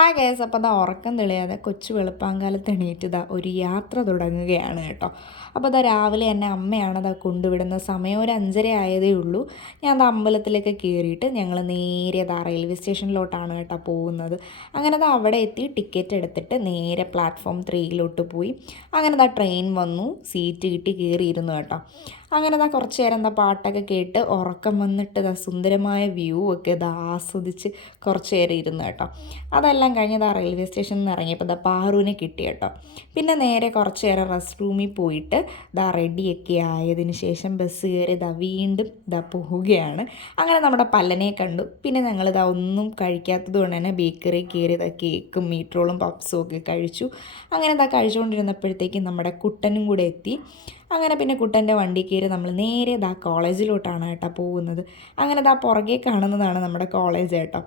ആ കേസ് അപ്പോൾ അതാ ഉറക്കം തെളിയാതെ കൊച്ചു വെളുപ്പാങ്കാലത്ത് എണീറ്റ് ഒരു യാത്ര തുടങ്ങുകയാണ് കേട്ടോ. അപ്പോൾ അതാ രാവിലെ എന്നെ അമ്മയാണ് കൊണ്ടുവിടുന്ന സമയം ഒരു 5:30 ആയതേ ഉള്ളൂ. ഞാൻ അമ്പലത്തിലേക്ക് കയറിയിട്ട് ഞങ്ങൾ നേരെ റെയിൽവേ സ്റ്റേഷനിലോട്ടാണ് കേട്ടോ പോകുന്നത്. അങ്ങനെ അവിടെ എത്തി ടിക്കറ്റ് എടുത്തിട്ട് നേരെ പ്ലാറ്റ്ഫോം 3 പോയി. അങ്ങനെ ട്രെയിൻ വന്നു, സീറ്റ് കിട്ടി, കയറിയിരുന്നു കേട്ടോ. അങ്ങനെ കുറച്ച് നേരം പാട്ടൊക്കെ കേട്ട് ഉറക്കം വന്നിട്ട് സുന്ദരമായ വ്യൂ ഒക്കെ ആസ്വദിച്ച് കുറച്ച് നേരം ഇരുന്ന് കേട്ടോ. അതെല്ലാം കഴിഞ്ഞ് റെയിൽവേ സ്റ്റേഷനിൽ നിന്ന് ഇറങ്ങിയപ്പോൾ പാറുവിനെ കിട്ടി കേട്ടോ. പിന്നെ നേരെ കുറച്ച് നേരം റെസ്റ്റ് റൂമിൽ പോയിട്ട് റെഡിയൊക്കെ ആയതിന് ശേഷം ബസ് കയറി വീണ്ടും പോവുകയാണ്. അങ്ങനെ നമ്മുടെ പല്ലനെ കണ്ടു. പിന്നെ ഞങ്ങൾ ഒന്നും കഴിക്കാത്തത് കൊണ്ട് തന്നെ ബേക്കറി കയറി കേക്കും മീറ്റ് പപ്സും ഒക്കെ കഴിച്ചു. അങ്ങനെ കഴിച്ചുകൊണ്ടിരുന്നപ്പോഴത്തേക്കും നമ്മുടെ കുട്ടനും കൂടെ എത്തി. അങ്ങനെ പിന്നെ കുട്ടൻ്റെ വണ്ടി കയറി നമ്മൾ നേരെ കോളേജിലോട്ടാണ് കേട്ടോ പോകുന്നത്. അങ്ങനെ പുറകെ കാണുന്നതാണ് നമ്മുടെ കോളേജ് കേട്ടോ.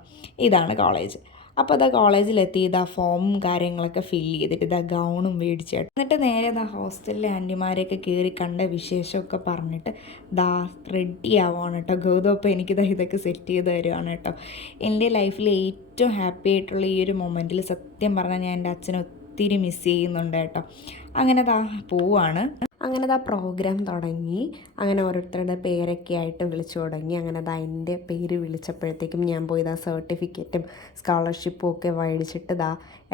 ഇതാണ് കോളേജ്. അപ്പോൾ കോളേജിലെത്തി ഫോമും കാര്യങ്ങളൊക്കെ ഫില്ല് ചെയ്തിട്ട് ഗൗണും മേടിച്ചു കേട്ടോ. എന്നിട്ട് നേരെ ഹോസ്റ്റലിലെ ആൻറ്റിമാരെയൊക്കെ കയറി കണ്ട വിശേഷമൊക്കെ പറഞ്ഞിട്ട് റെഡി ആവുകയാണ് കേട്ടോ. ഗൗതം എനിക്ക് ഇതൊക്കെ സെറ്റ് ചെയ്ത് തരുവാണ് കേട്ടോ. എൻ്റെ ലൈഫിൽ ഏറ്റവും ഹാപ്പി ആയിട്ടുള്ള ഈ ഒരു മൊമെൻറ്റിൽ സത്യം പറഞ്ഞാൽ ഞാൻ എൻ്റെ അച്ഛനെ ഒത്തിരി മിസ് ചെയ്യുന്നുണ്ട് കേട്ടോ. അങ്ങനെ പോവാണ്. അങ്ങനെ പ്രോഗ്രാം തുടങ്ങി. അങ്ങനെ ഓരോരുത്തരുടെ പേരൊക്കെ ആയിട്ട് വിളിച്ചു തുടങ്ങി. അങ്ങനെ എൻ്റെ പേര് വിളിച്ചപ്പോഴത്തേക്കും ഞാൻ പോയി സർട്ടിഫിക്കറ്റും സ്കോളർഷിപ്പും ഒക്കെ മേടിച്ചിട്ട്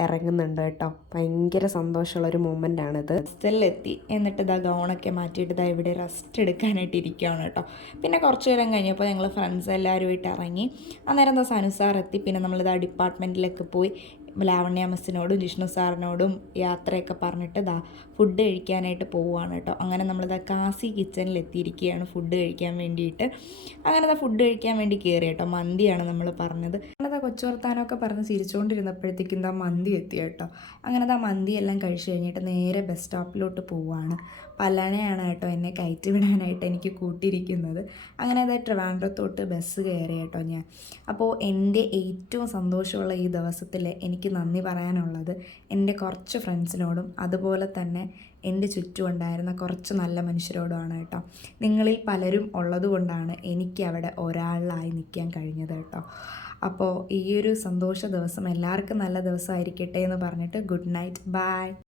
ഇറങ്ങുന്നുണ്ട് കേട്ടോ. ഭയങ്കര സന്തോഷമുള്ളൊരു മൊമെൻ്റാണിത്. ഹോസ്റ്റലിലെത്തി. എന്നിട്ട് ഗൗണൊക്കെ മാറ്റിയിട്ട് ഇവിടെ റെസ്റ്റ് എടുക്കാനായിട്ട് ഇരിക്കുകയാണ് കേട്ടോ. പിന്നെ കുറച്ച് നേരം കഴിഞ്ഞപ്പോൾ ഞങ്ങൾ ഫ്രണ്ട്സ് എല്ലാവരുമായിട്ട് ഇറങ്ങി. അന്നേരം സനു സാർ എത്തി. പിന്നെ നമ്മളിത് ഡിപ്പാർട്ട്മെൻറ്റിലൊക്കെ പോയി ലാവണ്യ മിസ്സിനോടും ജിഷ്ണു സാറിനോടും യാത്രയൊക്കെ പറഞ്ഞിട്ട് ഫുഡ് കഴിക്കാനായിട്ട് പോവുകയാണ് കേട്ടോ. അങ്ങനെ നമ്മളിതാ കാസി കിച്ചണിൽ എത്തിയിരിക്കുകയാണ് ഫുഡ് കഴിക്കാൻ വേണ്ടിയിട്ട്. അങ്ങനെ ഫുഡ് കഴിക്കാൻ വേണ്ടി കയറി കേട്ടോ. മന്തിയാണ് നമ്മൾ പറഞ്ഞത്. അങ്ങനെ കൊച്ചു വർത്താനമൊക്കെ പറഞ്ഞ് ചിരിച്ചുകൊണ്ടിരുന്നപ്പോഴത്തേക്കും മന്തി എത്തി കേട്ടോ. അങ്ങനെ മന്തിയെല്ലാം കഴിച്ച് കഴിഞ്ഞിട്ട് നേരെ ബസ് സ്റ്റോപ്പിലോട്ട് പോവുകയാണ്. പല്ലണയാണ് കേട്ടോ എന്നെ കയറ്റി വിടാനായിട്ട് എനിക്ക് കൂട്ടിയിരിക്കുന്നത്. അങ്ങനെ ട്രിവാൻഡ്രത്തോട്ട് ബസ് കയറി കേട്ടോ ഞാൻ. അപ്പോൾ എൻ്റെ ഏറ്റവും സന്തോഷമുള്ള ഈ ദിവസത്തിൽ എനിക്ക് നന്ദി പറയാനുള്ളത് എൻ്റെ കുറച്ച് ഫ്രണ്ട്സിനോടും അതുപോലെ തന്നെ എൻ്റെ ചുറ്റും ഉണ്ടായിരുന്ന കുറച്ച് നല്ല മനുഷ്യരോടുമാണ് കേട്ടോ. നിങ്ങളിൽ പലരും ഉള്ളതുകൊണ്ടാണ് എനിക്ക് അവിടെ ഒരാളായി നിൽക്കാൻ കഴിഞ്ഞത് കേട്ടോ. അപ്പോൾ ഈ ഒരു സന്തോഷ ദിവസം എല്ലാവർക്കും നല്ല ദിവസമായിരിക്കട്ടെ എന്ന് പറഞ്ഞിട്ട് ഗുഡ് നൈറ്റ്, ബൈ.